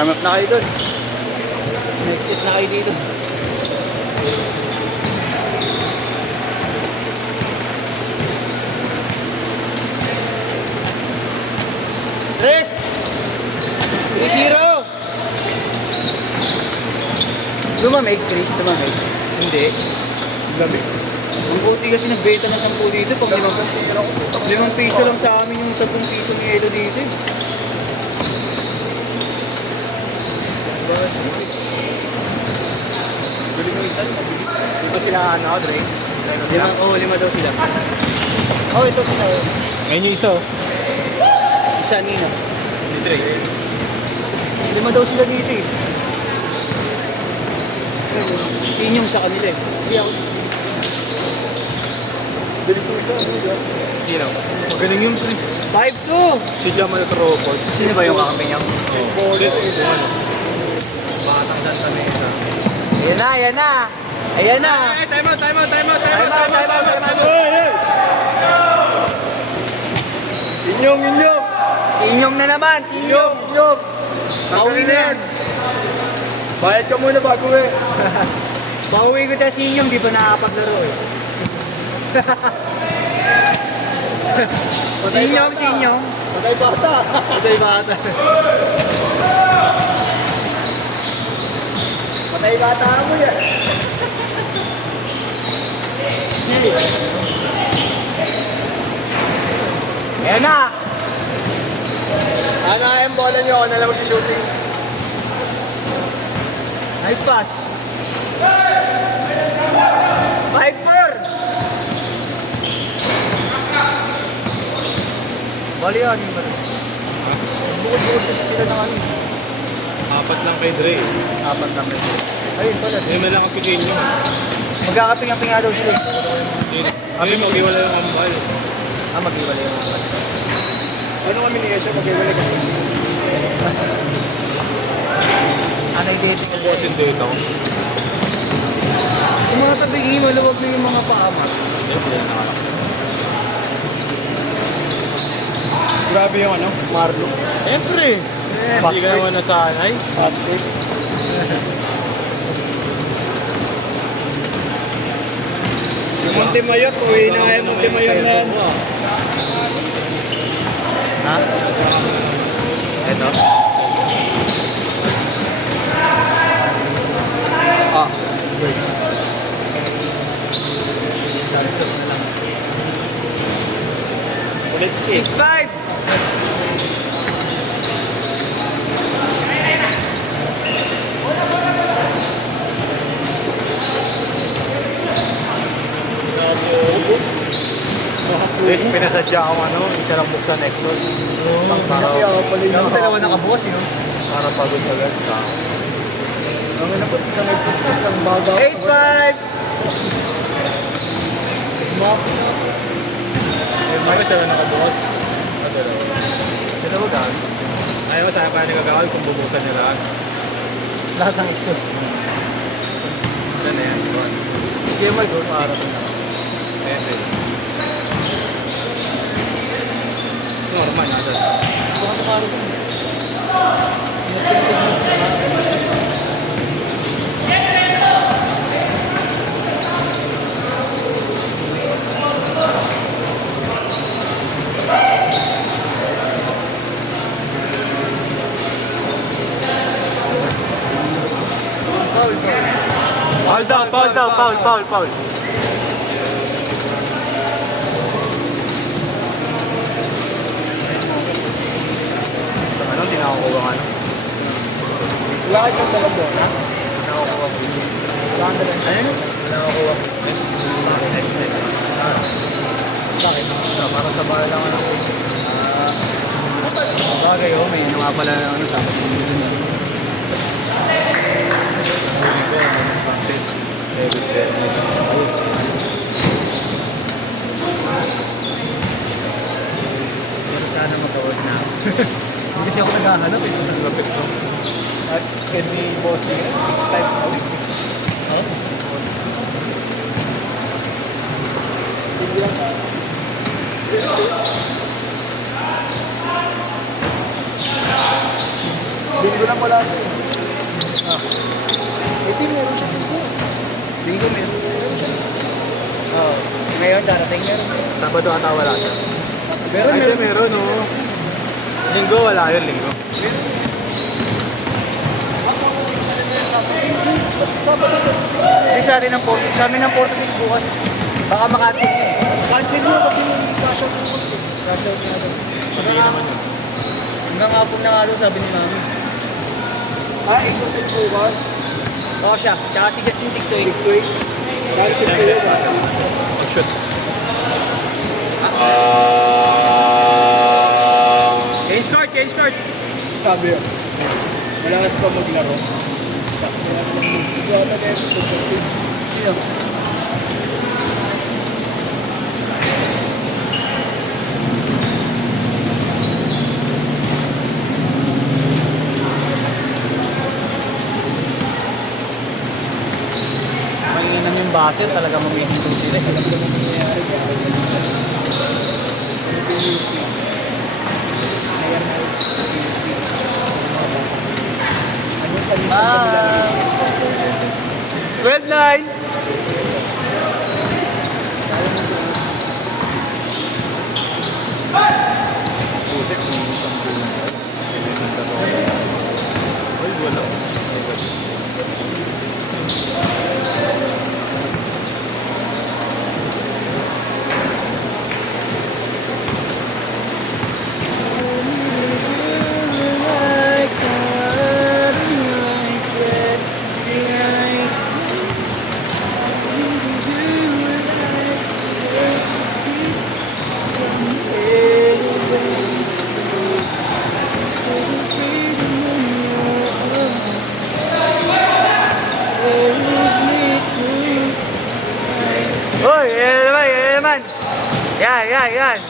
Warm up na kayo doon. Exit na kayo dito. Tres! 3-0! Lumamig, Chris. Lumamig. Hindi. Lamig. Ang puti kasi nagbenta na 10 dito. Pag 5 piso lang sa amin yung 10 piso ni Elo dito. Bili mo isa. Dito sila ano, Dre. 5 daw sila. Oh, ito sila. Ayun yung isa oh. Isa nina. Ni Dre. 5 daw sila dito eh. Sinyong sa kanila eh. Hindi ako. Bili mo isa. Sino? Magaling yung 5-2! si Jamal Crawford. Sino ba yung kakampi niya? Ulit eh. Batang Santa Mesa. Ayan na, ayan na! Ayan na! Time out! Inyong! Si Inyong na naman! Si Inyong! Pauwi na yan! Bayad ka muna bago eh. Pauwi ko tayo si Inyong, di ba nakapaglaro eh? Si Inyong! Patay bata. Patay bata. Patay bata mo yan. Ayan na! Ano yung bola niyo? Ano lang mag-shooting? Nice pass! 5-4! Bali yan. Bukod-bukod kasi sila ng ano. 4 lang kay Dre. 4 lang ito. Ayun pala. Hindi mo lang kapitin nyo. Magkakapinga-pinga daw sila. Hindi mo wala yung ambal. Mag-iwalay yung mga. Ano kami ni Esha mag-iwalay kasi? Ano yung dating na Boss yung dito. Yung mga tabigi, maluwag na yung mga paama. Grabe yung ano? Marlo. Siyempre. Hindi ka naman nasanay. Fast-pace. Yung Montemayor, uwi na nga yung Montemayor na yan. Ha? Ito? Ah. Wait. Sarisot na lang. Ulit 6-5! Guys, pinasadya akong ano, isa lang buksan Nexus. Para Ako dalawa nakabukas yun. para pagod agad. Ang ano po sa Nexus ko sa baga. 8-5! Yung mga siya lang nakabukas. Dalawa gaan. Ayaw mo sa pa nagagawal kung bubuksan niya lahat. Lahat ng exhaust. Yan na yan. Hindi mo doon para sa naman. Siyempre. Normal na dyan. Bukan na para doon. Foul. Ano, tinakakuha ka ano? Wala ka isang dalag doon, ha? Tinakakuha ko. Wala kang dalag. Ano? Tinakakuha ko. Bakit? Para sa bahay lang ano. Bagay, oh, may ano nga pala ano sa akin. Pero sana mapawag na ako. Hindi kasi ako naghahanap eh. Lapit to. At can be bossing 6 times a week. Oh? Hindi lang pa. Binili ko wala ito eh. Ito meron siya dito. Bingo meron. Oo. Ngayon, darating meron. Sabado ata wala siya. Meron, Ay, meron, oh. Linggo, wala yun, linggo. Hindi sa atin ng 4, sa amin ng 4 to 6 bukas. Baka makatsik na eh. Cancel mo kasi yung cash out mo. Cash out na daw. Hanggang hapon na nga daw, sabi ni Mami. 8 to 10 bukas. Oo siya. Tsaka si Justin 6 to 8. 6 to 8. Cancel ko yun. Pag-shoot. Change card! Sabi yun. Malakas pa maglaro. Ito ata na yun. Sino? Malingan naman yung buzzer, talaga mamihintong sila. Alam ko naman nangyayari. Ah. 12-9! Ay, wala. Uy, yan naman. Yan.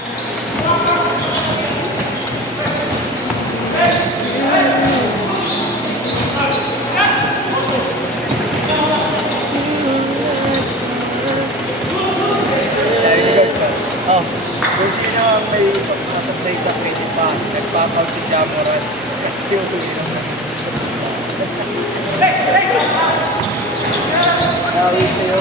Oh, kung sino ang may matagday ka credit pa, nagpapag si Jamoran. Kasi yung tuloy naman. Nawi sa'yo.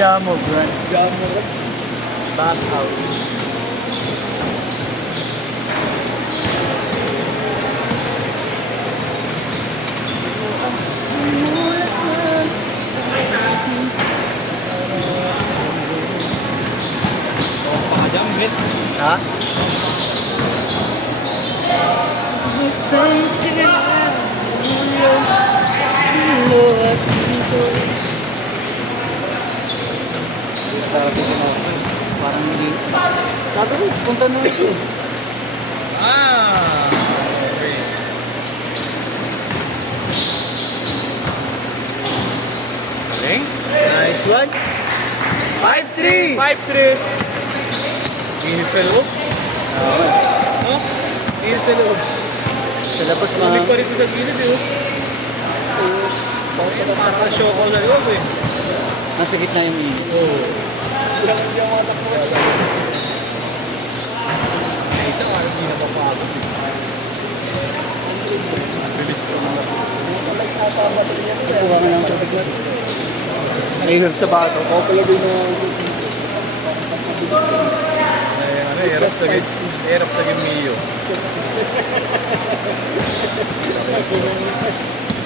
Jamo, bro. Jamoran. Back out. Ha? Parang hindi. Sabi ko, punta na ito. Ah! Okay. Galing. Nice one. 5-3! 5-3! Init sa loob. Oh? Init sa loob. Sa labas Tumig pa rito sa gilid eh. Makakashow ko sa loob eh. Nasa gitna yung init. Ay, ito parang hindi na papagod. Bilis ko. Kuha nga lang sa bigla. Mahirap sa bato. Ako palagay na Ay, hirap sa Gimio.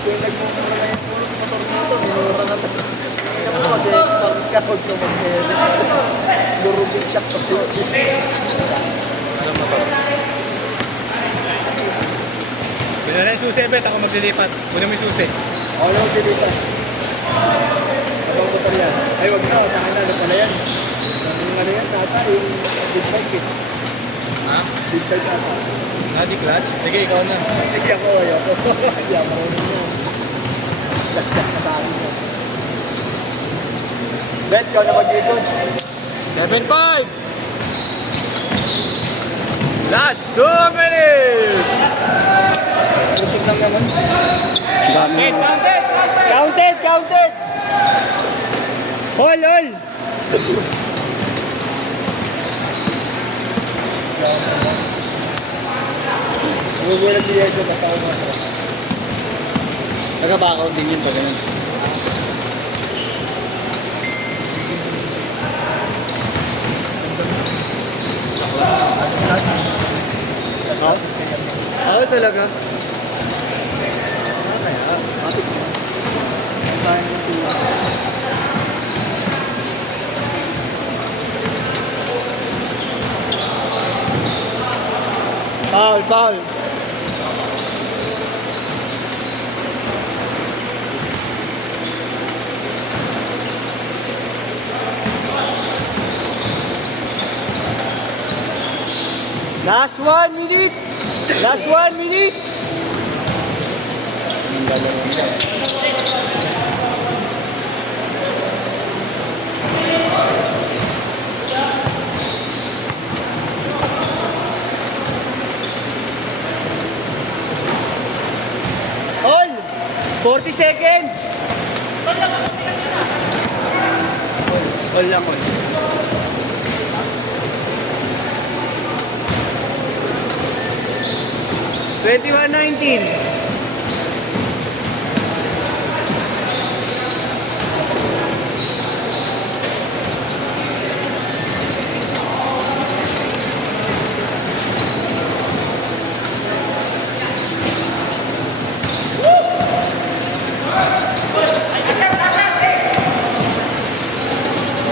kung nagmumura na yung puro ng motor na ito, minura na ito. Kaya mo mag-kapag ka mag-edit. Lurubing siya pa siya. Alam mo to. Bila na yung susi, Bet. Ako maglilipat. Muna mo yung susi. Ako lang mag-dilitan. Abang motor yan. Ay, wag na. Saan na? Ano pala yan? Yung ano yan, tata, yung big bike eh. Ha? Big bike tata. Nadi clutch? Sige, ikaw na. Hindi ako, ayoko. Hindi ako marunong yun. Lasdak na sa akin yun. Bet, ikaw na mag-ikot. 7-5! Last 2 minutes! Kusog lang naman. Counted! Counted! Counted! Hol, hol! Gugulat si Yeso basta ako mga Nagabakaw din yun pag ganun. Ako talaga. Foul, foul. Last 1 minute! Last 1 minute! Hol! 40 seconds! Hol lang, hol. $21.19.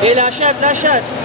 Okay, last shot, last shot.